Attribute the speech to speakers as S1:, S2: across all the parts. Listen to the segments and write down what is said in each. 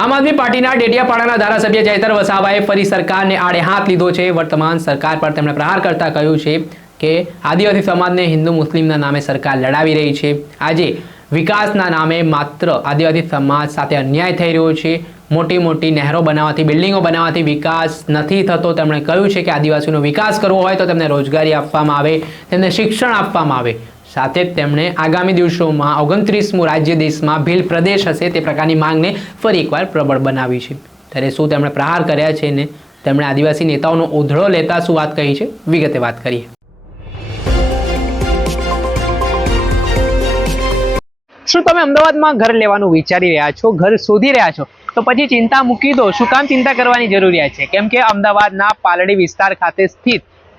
S1: આમ આદમી પાર્ટીના ડેડિયાપાડાના ધારાસભ્ય જયતર વસાવાએ ફરી સરકારને આડે હાથ લીધો છે. વર્તમાન સરકાર પર તેમણે પ્રહાર કરતા કહ્યું છે કે આદિવાસી સમાજને હિન્દુ મુસ્લિમના નામે સરકાર લડાવી રહી છે. આજે વિકાસના નામે માત્ર આદિવાસી સમાજ સાથે અન્યાય થઈ રહ્યો છે. મોટી મોટી નહેરો બનાવવાથી બિલ્ડિંગો બનાવવાથી વિકાસ નથી થતો. તેમણે કહ્યું છે કે આદિવાસીનો વિકાસ કરવો હોય તો તેમને રોજગારી આપવામાં આવે, તેમને શિક્ષણ આપવામાં આવે. સાથે જ તેમણે આગામી દિવસોમાં ઓગણત્રીસમું રાજ્ય દેશમાં ભીલ પ્રદેશ હશે તે પ્રકારની માંગને ફરી એકવાર પ્રબળ બનાવી છે. ત્યારે શું તેમણે પ્રહાર કર્યા છે ને તેમણે આદિવાસી નેતાઓનો ઉધળો લેતા શું વાત કહી છે? વિગતે વાત કરીએ. શું તમે અમદાવાદમાં ઘર લેવાનું વિચારી રહ્યા છો? ઘર શોધી રહ્યા છો? તો પછી ચિંતા મૂકી દો. શું કામ ચિંતા કરવાની જરૂરિયાત છે? કેમ કે અમદાવાદના પાલડી વિસ્તાર ખાતે સ્થિત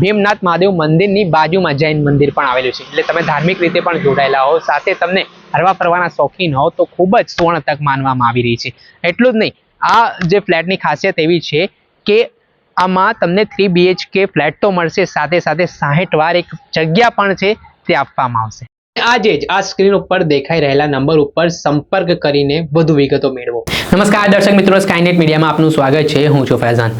S1: ભીમનાથ મહાદેવ મંદિરની બાજુમાં જૈન મંદિર પણ આવેલું છે. એટલે તમે ધાર્મિક રીતે પણ જોડાયેલા હો, સાથે તમને હરવા ફરવાના શોખીન હો, તો ખૂબ જ સુવર્ણ તક માનવામાં આવી રહી છે. એટલું જ નહીં, આ જે ફ્લેટની ખાસિયત એવી છે કે આમાં તમને થ્રી બીએચકે ફ્લેટ તો મળશે, સાથે સાથે સાહીઠ વાર એક જગ્યા પણ છે, તે આપવામાં આવશે. આજે જ આ સ્ક્રીન ઉપર દેખાઈ રહેલા નંબર ઉપર સંપર્ક કરીને વધુ વિગતો મેળવો. નમસ્કાર, દર્શક મિત્રો સ્કાયનેટ મીડિયામાં આપનું સ્વાગત છે. હું છું ફૈઝાન.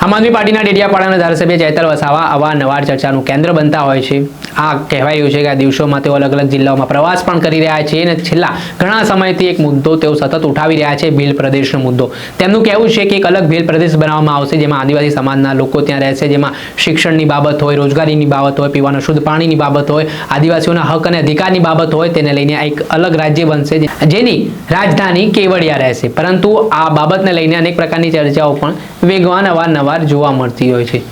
S1: આમ આદમી પાર્ટીના ડેડિયાપાડાના ધારાસભ્ય ચેતર વસાવા અવારનવાર ચર્ચાનું કેન્દ્ર બનતા હોય છે. આ કહેવાય છે કે આ દિવસોમાં તેઓ અલગ અલગ જિલ્લાઓમાં પ્રવાસ પણ કરી રહ્યા છે અને છેલ્લા ઘણા સમયથી એક મુદ્દો તેઓ સતત ઉઠાવી રહ્યા છે, ભીલ પ્રદેશનો મુદ્દો. તેમનું કહેવું છે કે એક અલગ ભીલ પ્રદેશ બનાવવામાં આવશે, જેમાં આદિવાસી સમાજના લોકો ત્યાં રહેશે, જેમાં શિક્ષણની બાબત હોય, રોજગારીની બાબત હોય, પીવાના શુદ્ધ પાણીની બાબત હોય, આદિવાસીઓના હક અને અધિકારની બાબત હોય, તેને લઈને એક અલગ રાજ્ય બનશે જેની રાજધાની કેવડિયા રહેશે. પરંતુ આ બાબતને લઈને અનેક પ્રકારની ચર્ચાઓ પણ વેગવાન અવારનવાર જોવા મળતી હોય છે.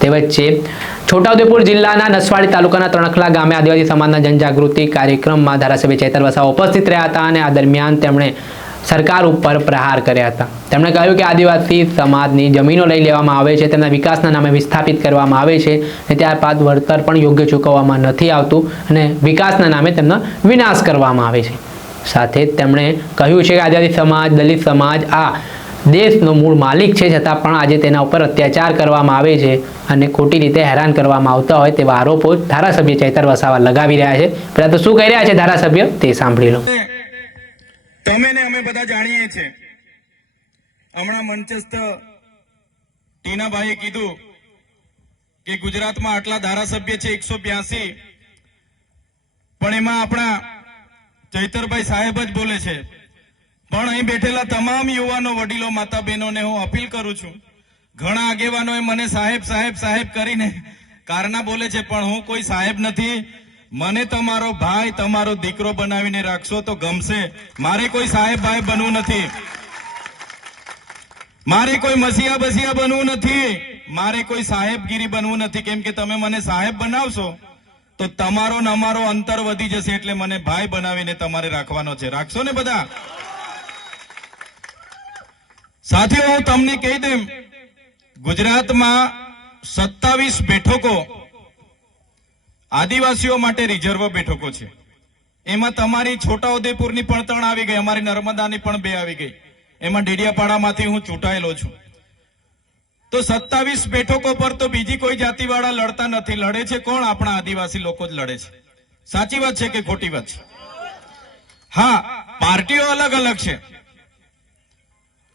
S1: તે વચ્ચે છોટાઉદેપુર જિલ્લાના નસવાડી તાલુકાના તણખલા ગામે આદિવાસી સમાજના જનજાગૃતિ કાર્યક્રમમાં ધારાસભ્ય ચેતર વસાવા ઉપસ્થિત રહ્યા હતા અને આ દરમિયાન તેમણે સરકાર ઉપર પ્રહાર કર્યા હતા. તેમણે કહ્યું કે આદિવાસી સમાજની જમીનો લઈ લેવામાં આવે છે, તેમના વિકાસના નામે વિસ્થાપિત કરવામાં આવે છે અને ત્યારબાદ વળતર પણ યોગ્ય ચૂકવવામાં નથી આવતું અને વિકાસના નામે તેમનો વિનાશ કરવામાં આવે છે. સાથે તેમણે કહ્યું છે કે આદિવાસી સમાજ, દલિત સમાજ આ દેશનો મૂળ માલિક છે, છતાં પણ આજે તેના ઉપર અત્યાચાર કરવામાં આવે છે અને ખોટી રીતે હેરાન કરવામાં આવતા હોય તેવા આરોપો ધારાસભ્ય ચૈતર વસાવા લગાવી રહ્યા છે. પહેલા તો શું કહી રહ્યા છે ધારાસભ્ય? તે સાંભળી લો.
S2: તમે ને અમે બધા જાણીએ છીએ. હમણાં મંચસ્થ ટીનાભાઈએ કીધું કે ગુજરાતમાં આટલા ધારાસભ્ય છે એકસો બ્યાસી. પણ એમાં આપણા ચૈતરભાઈ સાહેબ જ બોલે છે. પણ અહીં બેઠેલા તમામ યુવાનો વડીલો માતા બહેનોને હું અપીલ કરું છું. ઘણા આગેવાનોએ મને સાહેબ સાહેબ સાહેબ કરીને કારના બોલે છે, પણ હું કોઈ સાહેબ નથી. મને તમારો ભાઈ, તમારો દીકરો બનાવીને રાખશો તો ગમશે. મારે કોઈ સાહેબ ભાઈ બનવું નથી. મારે કોઈ મસીયા બસિયા બનવું નથી. મારે કોઈ સાહેબગીરી બનવું નથી. કેમ કે તમે મને સાહેબ બનાવશો, તો તમારો ને અમારો અંતર વધી જશે એટલે મને ભાઈ બનાવીને તમારે રાખવાનો છે. રાખશો ને બધા? સાથીઓ હું તમને કહી દઉં, ગુજરાતમાં સત્તાવીસ બેઠકો આદિવાસીઓ માટે રિઝર્વ બેઠકો છે. એમાં તમારી છોટાઉદેપુરની પણ ત્રણ આવી ગઈ, અમારી નર્મદાની પણ બે આવી ગઈ. એમાં ડેડિયાપાડામાંથી હું ચૂંટાયેલો છું. તો સત્તાવીસ બેઠકો પર તો બીજી કોઈ જાતિવાળા લડતા નથી. લડે છે કોણ? આપણા આદિવાસી લોકો જ લડે છે. સાચી વાત છે કે ખોટી વાત છે? હા, પાર્ટીઓ અલગ અલગ છે.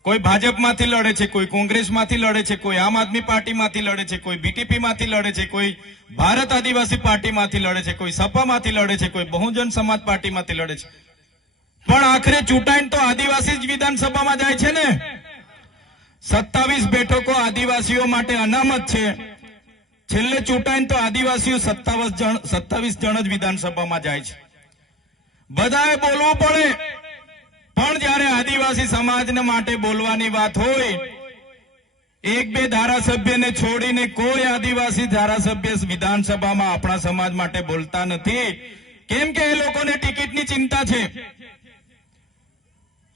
S2: કોઈ ભાજપમાંથી લડે છે, કોઈ કોંગ્રેસમાંથી લડે છે, કોઈ આમ આદમી પાર્ટીમાંથી લડે છે, કોઈ બીટીપીમાંથી લડે છે, કોઈ ભારત આદિવાસી પાર્ટીમાંથી લડે છે, કોઈ સપામાંથી લડે છે, કોઈ બહુજન સમાજ પાર્ટીમાંથી લડે છે. પણ આખરે ચૂંટાઈને તો આદિવાસી જ વિધાનસભામાં જાય છે ને? સત્તાવીસ બેઠકો આદિવાસીઓ માટે અનામત છે. છેલ્લે ચૂંટાઈને તો આદિવાસીઓ સત્તાવીસ જણ સત્તાવીસ જણ જ વિધાનસભામાં જાય છે. બધાએ બોલવું પડે. પણ જ્યારે આદિવાસી સમાજને માટે બોલવાની વાત હોય, એક બે ધારાસભ્યને છોડીને કોઈ આદિવાસી ધારાસભ્ય વિધાનસભામાં આપણા સમાજ માટે બોલતા નથી. કેમ કે એ લોકોને ટિકિટની ચિંતા છે.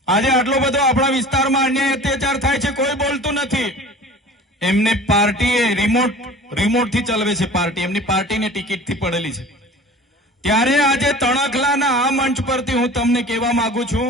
S2: આજે આટલો બધો આપણા વિસ્તારમાં અન્યાય અત્યાચાર થાય છે, કોઈ બોલતું નથી. એમને પાર્ટીએ રિમોટ રિમોટથી ચલાવે છે પાર્ટી. એમની પાર્ટીને ટિકિટથી પડેલી છે. ત્યારે આજે તણખલાના આ મંચ પરથી હું તમને કહેવા માંગુ છું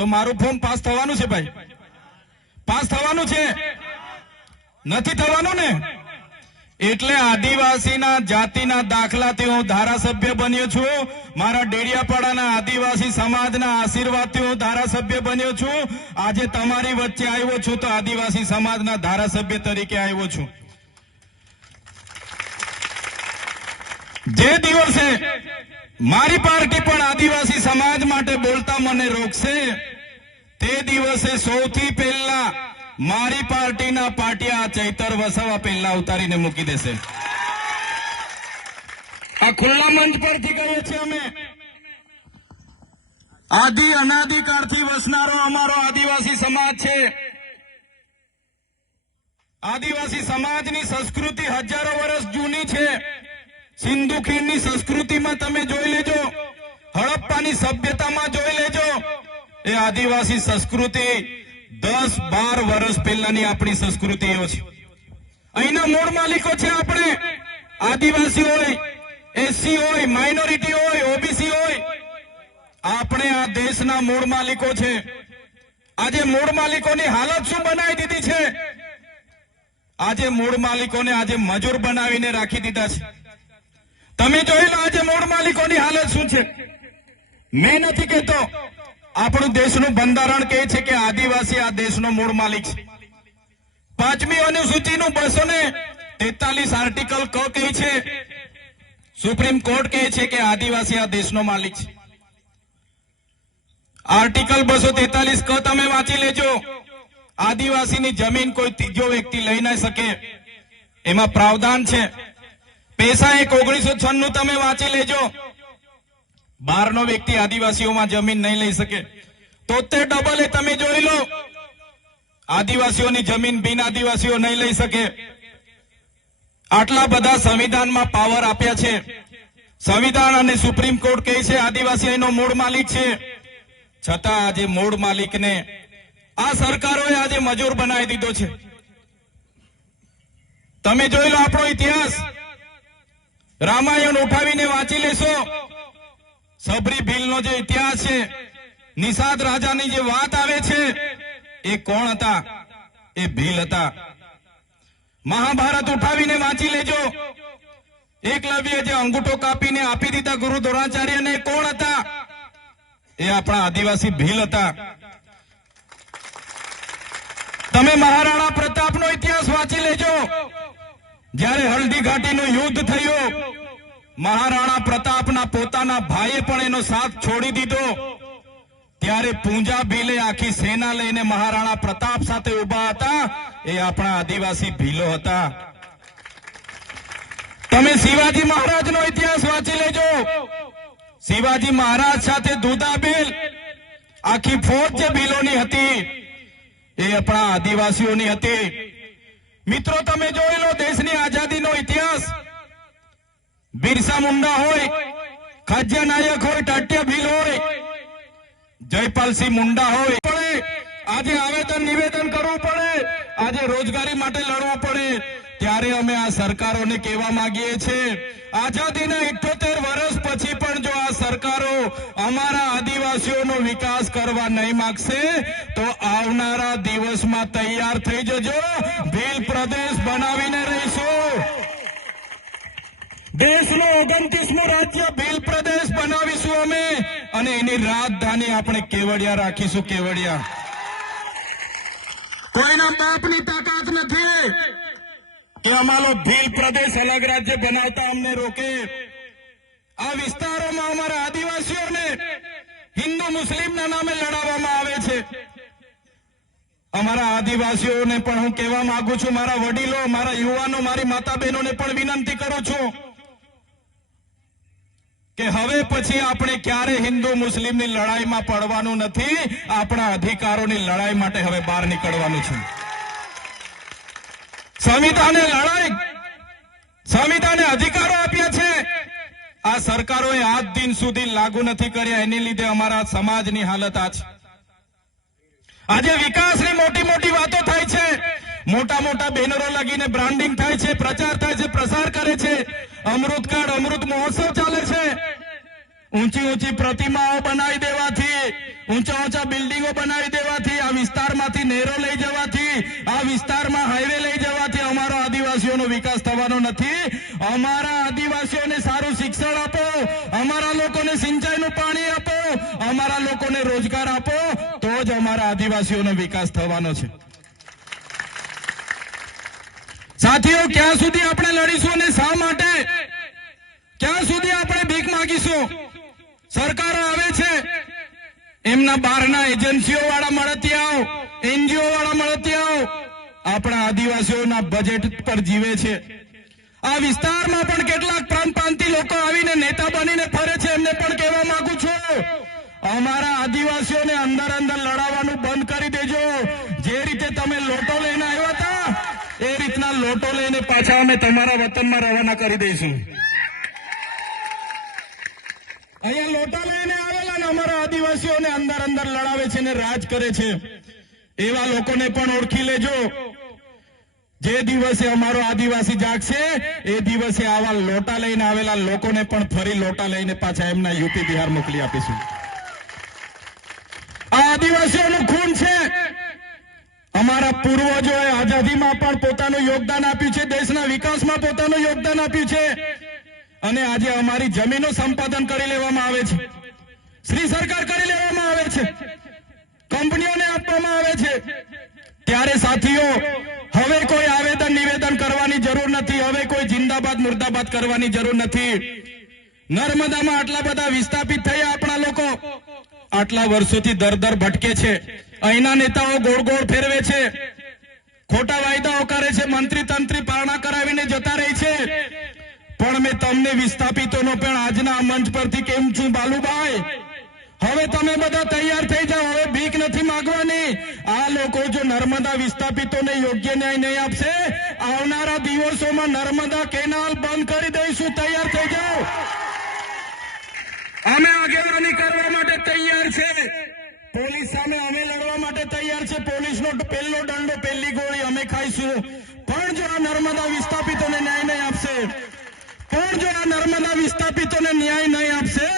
S2: તો મારું ફોર્મ પાસ થવાનું છે ભાઈ. પાસ થવાનું છે. નથી થવાનું ને? એટલે આદિવાસીના જાતિના દાખલાથી હું ધારાસભ્ય બન્યો છું. મારા ડેડિયાપાડાના આદિવાસી સમાજના આશીર્વાદથી હું ધારાસભ્ય બન્યો છું. આજે તમારી વચ્ચે આવ્યો છું તો આદિવાસી સમાજના ધારાસભ્ય તરીકે આવ્યો છું. જે દિવસે મારી પાર્ટી પણ આદિવાસી સમાજ માટે બોલતા મને રોકશે તે દિવસે સૌથી પહેલા મારી પાર્ટીના પાટિયા ચૈતર વસાવા પહેલા ઉતારીને મૂકી દેશે. આ ખુલ્લા મંચ પરથી કહીએ છીએ અમે. આદિ અનાદિકાળથી વસનારો અમારો આદિવાસી સમાજ છે. આદિવાસી સમાજની સંસ્કૃતિ હજારો વર્ષ જૂની છે. સિંધુ ખીણની સંસ્કૃતિમાં તમે જોઈ લેજો. હડપ્પાની સભ્યતામાં જોઈ લેજો. એ આદિવાસી સંસ્કૃતિ દસ બાર વર્ષ પહેલાની આપણી સંસ્કૃતિઓ છે. અહીંના મૂળ માલિકો છે આપણે. આદિવાસી હોય, એસસી હોય, માઇનોરિટી હોય, ઓબીસી હોય. આપણે આ દેશના મૂળ માલિકો છે. આજે મૂળ માલિકોની હાલત શું બનાવી દીધી છે? આજે મૂળ માલિકોને આજે મજૂર બનાવીને રાખી દીધા છે. તમે જોઈ લો આજે મૂળ માલિકોની હાલત શું છે? મેં નથી કહેતો. આપણું દેશનું બંધારણ કહે છે કે આદિવાસી આ દેશનો મૂળ માલિક છે. પાંચમી અનુસૂચિનું બસો ને તેતાલીસ આર્ટિકલ ક કહે છે. સુપ્રીમ કોર્ટ કહે છે કે આદિવાસી આ દેશનો માલિક છે. આર્ટિકલ બસો તેતાલીસ ક તમે વાંચી લેજો. આદિવાસીની જમીન કોઈ ત્રીજો વ્યક્તિ લઈ ન શકે. એમાં પ્રાવધાન છે. પૈસા એક ઓગણીસો છન્નું તમે વાંચી લેજો. બહારનો વ્યક્તિ આદિવાસીઓમાં જમીન નહીં લઈ શકે. તોતેર ડબલ એ તમે જોઈ લો. આદિવાસીઓની જમીન બિન આદિવાસીઓ નહીં લઈ શકે. આટલા બધા સંવિધાનમાં પાવર આપ્યા છે. સંવિધાન અને સુપ્રીમ કોર્ટ કહે છે, આદિવાસી મૂળ માલિક છે. છતાં આજે મૂળ માલિકને આ સરકારોએ આજે મજૂર બનાવી દીધો છે. તમે જોઈ લો આપણો ઇતિહાસ. રામાયણ ઉઠાવીને વાંચી લેશો. સબરી ભીલનો જે ઇતિહાસ છે નિષાદ રાજાની જે વાત આવે છે, એ કોણ હતા? એ ભીલ હતા. મહાભારત ઉઠાવીને વાંચી લેજો. એકલવ્ય જે અંગૂઠો કાપીને આપી દીધા ગુરુ દ્રોણાચાર્યને કોણ હતા? એ આપણા આદિવાસી ભીલ હતા. તમે મહારાણા પ્રતાપનો ઇતિહાસ વાંચી લેજો. જ્યારે હલ્દી ઘાટીનું યુદ્ધ થયું મહારાણા પ્રતાપના પોતાના ભાઈએ પણ એનો સાથ છોડી દીધો. ત્યારે પૂંજા ભીલે આખી સેના લઈને મહારાણા પ્રતાપ સાથે ઊભા હતા. એ આપણા આદિવાસી ભીલો હતા. તમે શિવાજી મહારાજનો ઇતિહાસ વાંચી લેજો. શિવાજી મહારાજ સાથે દુધાબેલ, આખી ફોજ જે ભીલોની હતી, એ આપણા આદિવાસીઓની હતી. મિત્રો, તમે જોઈ લો દેશની આઝાદીનો ઇતિહાસ બિરસા મુંડા હોય ખાદ્ય નાયક હોય, ટાટ્ય ભીલ હોય, જયપાલસિંહ મુંડા હોય. આજે આવેદન, નિવેદન કરવું પડે. આજે રોજગારી માટે લડવું પડે. ત્યારે અમે આ સરકારોને કહેવા માંગીએ છીએ, આઝાદીના ઇઠોતેર વર્ષ પછી પણ જો આ સરકારો અમારા આદિવાસીઓનો વિકાસ કરવા નહીં માંગશે, તો આવનારા દિવસમાં તૈયાર થઈ જજો. ભીલ પ્રદેશ બનાવીને રહીશું. દેશનો ઓગણત્રીસમું રાજ્ય ભીલ પ્રદેશ બનાવીશું અમે. અને એની રાજધાની આપણે કેવડિયા રાખીશું, કેવડિયા. કોઈના બાપની તાકાત નથી કે અમારો ભીલ પ્રદેશ અલગ રાજ્ય બનાવતા અમને રોકે. આ વિસ્તારોમાં અમારા આદિવાસીઓને હિન્દુ મુસ્લિમના નામે લડાવવામાં આવે છે. અમારા આદિવાસીઓને પણ હું કહેવા માંગુ છું, મારા વડીલો, મારા યુવાનો, મારી માતા બહેનોને પણ વિનંતી કરું છું. કે હવે પછી આપણે ક્યારે હિન્દુ મુસ્લિમની લડાઈમાં પડવાનું નથી? આપણા અધિકારોની લડાઈ માટે હવે બહાર નીકળવાનું છે. સંવિધાને લડાઈ. સંવિધાને અધિકારો આપ્યા છે. આ સરકારોએ આજ દિન સુધી લાગુ નથી કર્યા. એની લીધે અમારા સમાજની હાલત આ છે આજે વિકાસની મોટી મોટી વાતો થાય છે. મોટા મોટા બેનરો લગીને બ્રાન્ડિંગ થાય છે, પ્રચાર થાય છે, પ્રસાર કરે છે. અમૃતકાળ અમૃત મહોત્સવ ચાલે છે. ઊંચી ઊંચી પ્રતિમાઓ બનાવી દેવાથી, ઊંચા ઊંચા બિલ્ડિંગો બનાવી દેવાથી, આ વિસ્તારમાંથી નહેરો લઈ જવાથી, આ વિસ્તારમાં હાઈવે લઈ જવાથી અમારો આદિવાસીઓનો વિકાસ થવાનો નથી. અમારા આદિવાસીઓને સારું શિક્ષણ આપો, અમારા લોકોને સિંચાઈનું પાણી આપો, અમારા લોકોને રોજગાર આપો, તો જ અમારા આદિવાસીઓનો વિકાસ થવાનો છે. સાથીઓ, ક્યાં સુધી આપણે લડીશું અને શા માટે? ક્યાં સુધી આપણે ભીખ માંગીશું? સરકારો આવે છે. એમના બહારના એજન્સીઓ વાળા મળતિયાઓ એનજીઓ વાળા મળતિયાઓ આપણા આદિવાસીઓના બજેટ પર જીવે છે. આ વિસ્તારમાં પણ કેટલાક પ્રાંત પ્રાંતિ લોકો આવીને નેતા બનીને ફરે છે, એમને પણ કહેવા માંગુ છું. અમારા આદિવાસીઓને અંદર અંદર લડાવવાનું બંધ કરી દેજો. જે રીતે તમે લોટો લઈને આવ્યા લોટો લઈને પાછા અમે તમારા વતનમાં રવાના કરી દઈશું. અહીંયા લોટો લઈને આવેલા ને અમારા આદિવાસીઓને અંદર અંદર લડાવે છે ને રાજ કરે છે. એવા લોકોને પણ ઓળખી લેજો. જે દિવસે અમારો આદિવાસી જાગશે, એ દિવસે આવા લોટા લઈને આવેલા લોકોને પણ ફરી લોટા લઈને પાછા એમના યુપી બિહાર મોકલી આપીશું. આ આદિવાસીઓનું અમારા પૂર્વજોએ આઝાદીમાં પણ પોતાનું યોગદાન આપ્યું છે, દેશના વિકાસમાં પોતાનું યોગદાન આપ્યું છે. અને આજે અમારી જમીનો સંપાદન કરી લેવામાં આવે છે. શ્રી સરકાર કરી લેવામાં આવે છે. કંપનીઓને આપવામાં આવે છે. ત્યારે સાથીઓ, હવે કોઈ આવેદન, નિવેદન કરવાની જરૂર નથી. હવે કોઈ જિંદાબાદ, મુર્દાબાદ કરવાની જરૂર નથી. નર્મદામાં આટલા બધા વિસ્થાપિત થયા આપણા લોકો. આટલા વર્ષોથી દર દર ભટકે છે. અહીંના નેતાઓ ગોળ ગોળ ફેરવે છે. ખોટા વાયદાઓ કરે છે. મંત્રી તંત્રી પારણા કરાવીને જતા રહી છે. પણ મેં તમને વિસ્થાપિતોનો પણ આજના મંચ પરથી કેમ છું બાલુભાઈ? હવે તમે બધા તૈયાર થઈ જાઓ. હવે ભીખ નથી માંગવાની. આ લોકો જો નર્મદા વિસ્થાપિતોને યોગ્ય ન્યાય નહીં આપશે, આવનારા દિવસોમાં નર્મદા કેનાલ બંધ કરી દઈશું. તૈયાર થઈ જાઓ. અમે આગેવાની કરવા માટે તૈયાર છે. પોલીસ સામે અમે લડવા માટે તૈયાર છે. પોલીસનો પહેલો દંડો, પહેલી ગોળી અમે ખાઈશું. પણ જો આ નર્મદા વિસ્થાપિતોને ન્યાય નહીં આપશે, પણ જો આ નર્મદા વિસ્થાપિતોને ન્યાય નહીં આપશે,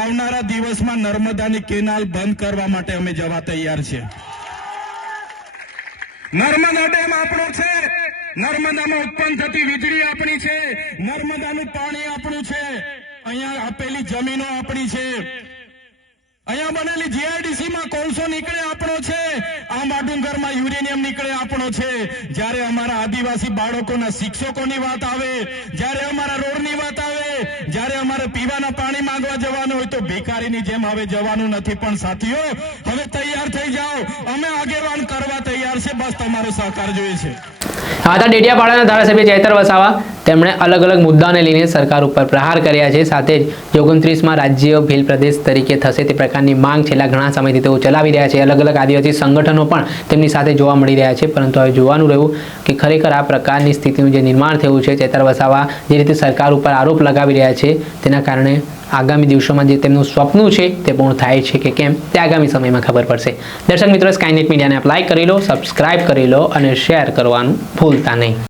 S2: આવનારા દિવસમાં નર્મદાની કેનાલ બંધ કરવા માટે અમે જવા તૈયાર છે. નર્મદા ડેમ આપણો છે. નર્મદામાં ઉત્પન્ન થતી વીજળી આપણી છે. નર્મદાનું પાણી આપણું છે. અહીંયા આપેલી જમીનો આપણી છે. અહીંયા બનેલી જીઆઈડીસી માં કોલસો નીકળે આપણો છે. આંબા ડુંગરમાં યુરેનિયમ નીકળે આપણો છે. જ્યારે અમારા આદિવાસી બાળકોના શિક્ષકોની વાત આવે, જ્યારે અમારા રોડની વાત આવે, જ્યારે અમારે પીવાના પાણી માંગવા જવાનું હોય તો ભિખારીની જેમ હવે જવાનું નથી. પણ સાથીઓ, હવે તૈયાર થઈ જાઓ. અમે આગેવાન કરવા તૈયાર છે. બસ તમારો સહકાર જોઈએ છે.
S1: આ હતા ડેડિયાપાડાના ધારાસભ્ય ચૈતર વસાવા તેમણે અલગ અલગ મુદ્દાને લઈને સરકાર ઉપર પ્રહાર કર્યા છે. સાથે જ ઓગણત્રીસમાં રાજ્ય ભીલ પ્રદેશ તરીકે થશે તે પ્રકારની માંગ છેલ્લા ઘણા સમયથી તેઓ ચલાવી રહ્યા છે. અલગ અલગ આદિવાસી સંગઠનો પણ તેમની સાથે જોવા મળી રહ્યા છે. પરંતુ હવે જોવાનું રહ્યું કે ખરેખર આ પ્રકારની સ્થિતિનું જે નિર્માણ થયું છે, ચૈતર વસાવા જે રીતે સરકાર ઉપર આરોપ લગાવી રહ્યા છે, તેના કારણે આગામી દિવસોમાં જે તેમનું સ્વપ્ન છે તે પૂર્ણ થાય છે કે કેમ તે આગામી સમયમાં ખબર પડશે. દર્શક મિત્રો સ્કાયનેટ મીડિયાને આપ લાઇક કરી લો સબસ્ક્રાઇબ કરી લો અને શેર કરવાનું ભૂલતા નહીં.